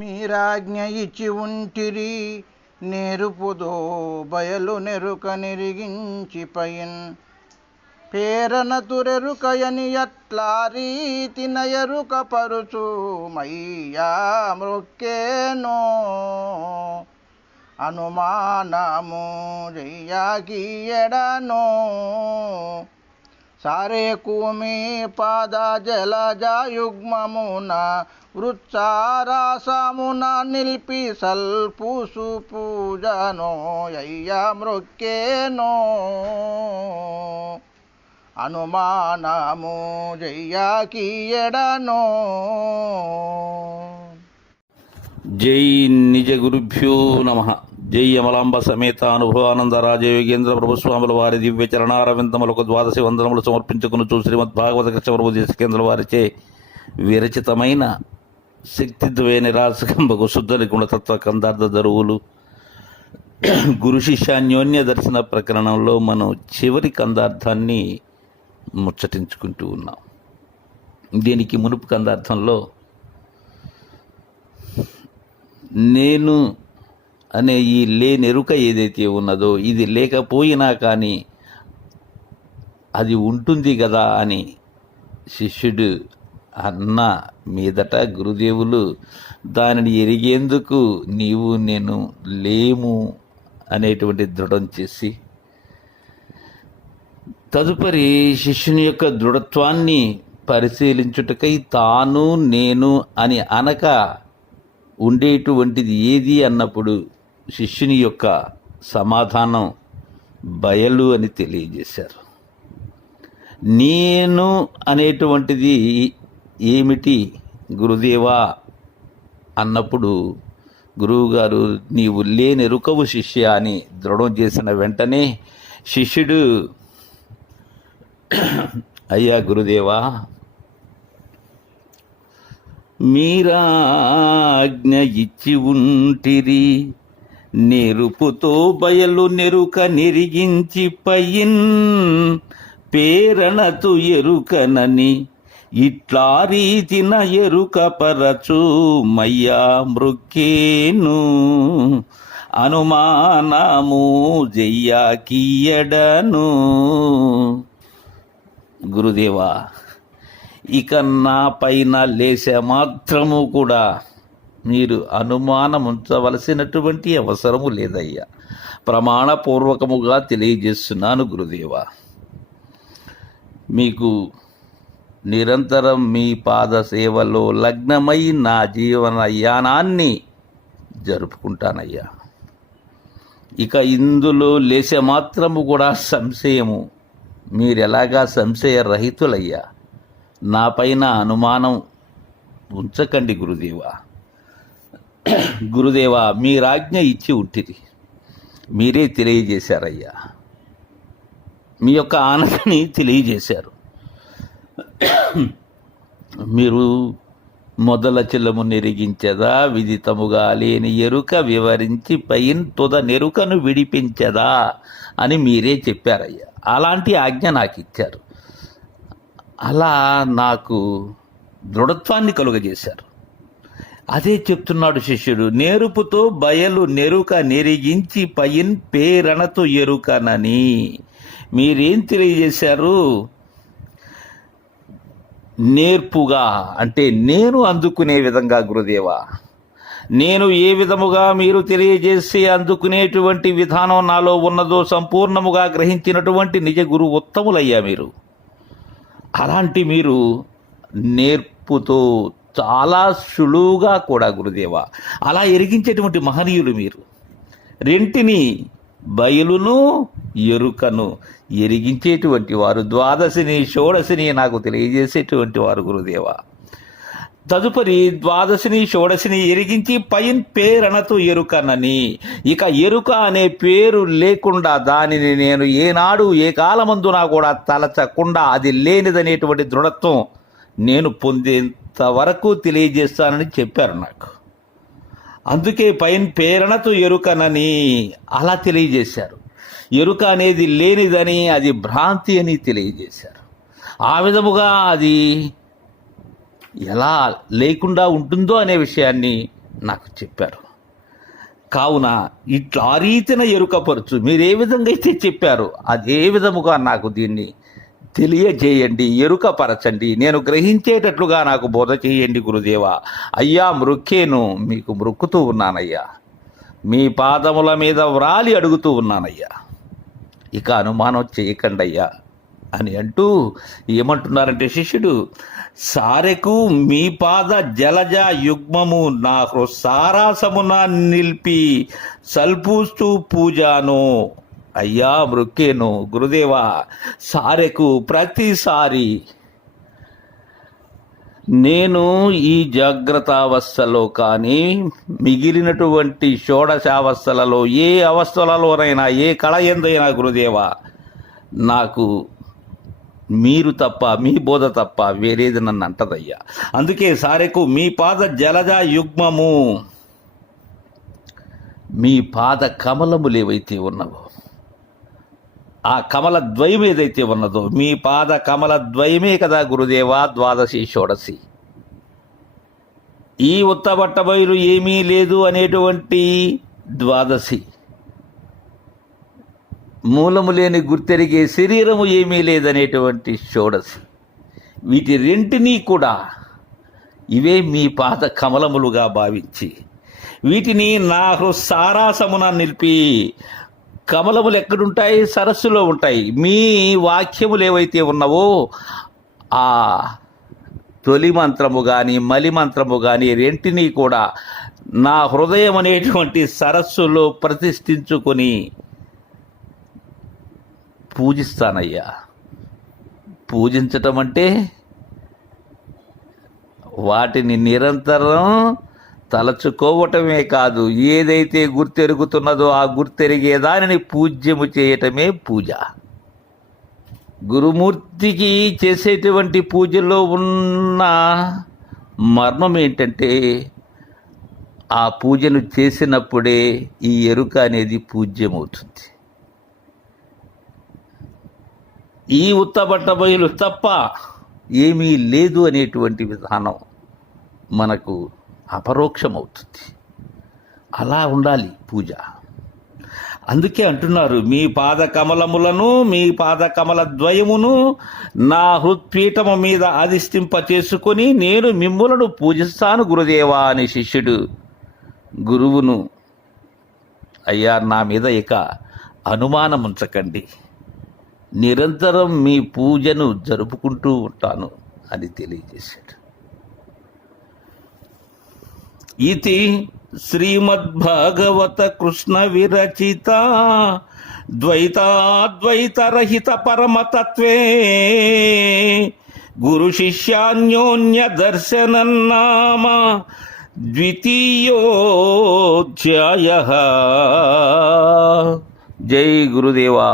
మీరాజ్ఞ ఇచ్చి ఉంటిరి నేరుపుదో బయలు నెరుక నిరిగించి పైన్. పేరన తురెరుకయని ఎట్లా రీతి నయరుక పరుచు మయ్యా మృక్కేనో. అనుమానము జయ్యాకియడనో సారే కూమి పాద జలజయుగ్మమున వృత్సారాసమున నిలిపి సల్పుసు పూజనో అయ్య మృక్కేనో. అనుమానము జయ్యాకీయడనో జై నిజ గురుభ్యో నమ. జై అమలాంబ సమేత అనుభవానంద రాజయోగేంద్ర ప్రభుస్వాముల వారి దివ్య చరణారవిందములకు ద్వాదశి వందనములు సమర్పించుకుని శ్రీమద్ భాగవత కృష్ణ ప్రభు దేశకేంద్ర వారిచే విరచితమైన శక్తిద్వయ నిరాశకంబకు శుద్ధ గుణతత్వ కందార్థ దరువులు. గురు శిష్యాన్యోన్య దర్శన ప్రకరణంలో మనం చివరి కందార్థాన్ని ముచ్చటించుకుంటూ ఉన్నాం. దీనికి మునుపు కందార్థంలో నేను అనే ఈ లేనెరుక ఏదైతే ఉన్నదో ఇది లేకపోయినా కానీ అది ఉంటుంది కదా అని శిష్యుడు అన్న మీదట గురుదేవులు దానిని ఎరిగేందుకు నీవు నేను లేము అనేటువంటి దృఢం చేసి తదుపరి శిష్యుని యొక్క దృఢత్వాన్ని పరిశీలించుటకై తాను నేను అని అనక ఉండేటువంటిది ఏది అన్నప్పుడు శిష్యుని యొక్క సమాధానం బయలు అని తెలియజేశారు. నేను అనేటువంటిది ఏమిటి గురుదేవా అన్నప్పుడు గురువుగారు నీవు లేనెరుకవు శిష్య అని దృఢం చేసిన వెంటనే శిష్యుడు అయ్యా గురుదేవా మీరాజ్ఞ ఇచ్చి ఉంటిరి నెరుపుతో బయలు నెరుక నిరిగించి పయిన్ పేరణతు ఎరుకనని ఇట్లా రీతిన ఎరుక పరచు మయ్యా మృక్కేను. అనుమానము జయ్యా కీయడను గురుదేవా ఇక నా పైన లేసే మాత్రము కూడా మీరు అనుమానం ఉంచవలసినటువంటి అవసరము లేదయ్యా. ప్రమాణపూర్వకముగా తెలియజేస్తున్నాను గురుదేవ. మీకు నిరంతరం మీ పాద సేవలో లగ్నమై నా జీవన యానాన్ని జరుపుకుంటానయ్యా. ఇక ఇందులో లేసే మాత్రము కూడా సంశయము. మీరెలాగా సంశయ రహితులయ్యా నా పైన అనుమానం ఉంచకండి గురుదేవా. గురుదేవా మీరాజ్ఞ ఇచ్చి ఉంటిరి మీరే తెలియజేశారయ్యా. మీ యొక్క ఆనందని తెలియజేశారు. మీరు మొదల చిల్లము నెరిగించదా? విదితముగా లేని ఎరుక వివరించి పైన తుద నెరుకను విడిపించదా? అని మీరే చెప్పారయ్యా. అలాంటి ఆజ్ఞ నాకు ఇచ్చారు అలా నాకు దృఢత్వాన్ని కలుగజేశారు. అదే చెప్తున్నాడు శిష్యుడు నేరుపుతో బయలు నెరుక నెరిగించి పైన్ పేరణతో ఎరుకనని మీరేం తెలియజేశారు? నేర్పుగా అంటే నేను అందుకునే విధంగా గురుదేవ నేను ఏ విధముగా మీరు తెలియజేసి అందుకునేటువంటి విధానం నాలో ఉన్నదో సంపూర్ణముగా గ్రహించినటువంటి నిజ గురు ఉత్తములయ్యా మీరు. అలాంటి మీరు నేర్పుతో చాలా సులువుగా కూడా గురుదేవ అలా ఎరిగించేటువంటి మహనీయులు మీరు. రెంటిని బయలును ఎరుకను ఎరిగించేటువంటి వారు ద్వాదశిని షోడశిని నాకు తెలియజేసేటువంటి వారు గురుదేవ. తదుపరి ద్వాదశిని షోడశిని ఎరిగించి పైన్ పేరణతో ఎరుకనని. ఇక ఎరుక అనే పేరు లేకుండా దానిని నేను ఏనాడు ఏ కాలమందునా కూడా తలచకుండా అది లేనిదనేటువంటి దృఢత్వం నేను పొందేంత వరకు తెలియజేస్తానని చెప్పారు నాకు. అందుకే పైన ప్రేరణతో ఎరుకనని అలా తెలియజేశారు. ఎరుక అనేది లేనిదని అది భ్రాంతి అని తెలియజేశారు. ఆ విధముగా అది ఎలా లేకుండా ఉంటుందో అనే విషయాన్ని నాకు చెప్పారు. కావున ఇట్లా ఆ రీతిన ఎరుకపరచు మీరు ఏ విధంగా అయితే చెప్పారు అదే విధముగా నాకు దీన్ని తెలియజేయండి ఎరుకపరచండి నేను గ్రహించేటట్లుగా నాకు బోధ చేయండి గురుదేవా. అయ్యా మృక్కేను మీకు మృక్కుతూ ఉన్నానయ్యా. మీ పాదముల మీద వ్రాలి అడుగుతూ ఉన్నానయ్యా. ఇక అనుమానం చేయకండయ్యా అని అంటూ ఏమంటున్నారంటే శిష్యుడు సారెకు మీ పాద జలజ యుగ్మము నా సారాసమున నిలిపి సల్పూస్తూ పూజాను. అయ్యా మృక్కేను గురుదేవా సారెకు ప్రతిసారి నేను ఈ జాగ్రత్తావస్థలో కానీ మిగిలినటువంటి షోడశావస్థలలో ఏ అవస్థలలోనైనా ఏ కళ ఎందైనా గురుదేవా నాకు మీరు తప్ప మీ బోధ తప్ప వేరేది నన్ను అంటదయ్యా. అందుకే సారెకు మీ పాద జలజ యుగ్మము మీ పాద కమలములు ఏవైతే ఉన్నవో ఆ కమల ద్వయం ఏదైతే ఉన్నదో మీ పాద కమల ద్వయమే కదా గురుదేవా ద్వాదశి షోడశి. ఈ ఉత్తబట్ట బయలు ఏమీ లేదు అనేటువంటి ద్వాదశి. మూలము లేని గుర్తెరిగే శరీరము ఏమీ లేదనేటువంటి షోడశి. వీటి రెంటినీ కూడా ఇవే మీ పాద కమలములుగా భావించి వీటిని నా సారాసమున నిలిపి కమలములు ఎక్కడుంటాయి? సరస్సులో ఉంటాయి. మీ వాక్యములు ఏవైతే ఉన్నావో ఆ తొలి మంత్రము కానీ మలి మంత్రము కానీ రెంటినీ కూడా నా హృదయం అనేటువంటి సరస్సులో ప్రతిష్ఠించుకొని పూజిస్తానయ్యా. పూజించటం అంటే వాటిని నిరంతరం తలచుకోవటమే కాదు ఏదైతే గుర్తెరుగుతున్నదో ఆ గుర్తెరిగే దానిని పూజ్యము చేయటమే పూజ. గురుమూర్తికి చేసేటువంటి పూజలో ఉన్న మర్మం ఏంటంటే ఆ పూజను చేసినప్పుడే ఈ ఎరుక అనేది పూజ్యమవుతుంది. ఈ ఉత్తబట్ట బయలు తప్ప ఏమీ లేదు అనేటువంటి విధానం మనకు అపరోక్షమవుతుంది. అలా ఉండాలి పూజ. అందుకే అంటున్నారు మీ పాద కమలములను మీ పాద కమల ద్వయమును నా హృత్పీఠము మీద అధిష్టింప చేసుకొని నేను మిమ్ములను పూజిస్తాను గురుదేవా అని శిష్యుడు గురువును అయ్యా నా మీద ఇక అనుమానం ఉంచకండి. నిరంతరం మీ పూజను జరుపుకుంటూ ఉంటాను అని తెలియజేశాడు. ఇది శ్రీమద్భాగవత కృష్ణ విరచిత ద్వైతాద్వైతరహిత పరమతత్వే గురు శిష్యాన్యోన్య దర్శనన్నామ ద్వితీయోధ్యాయ జై గురుదేవా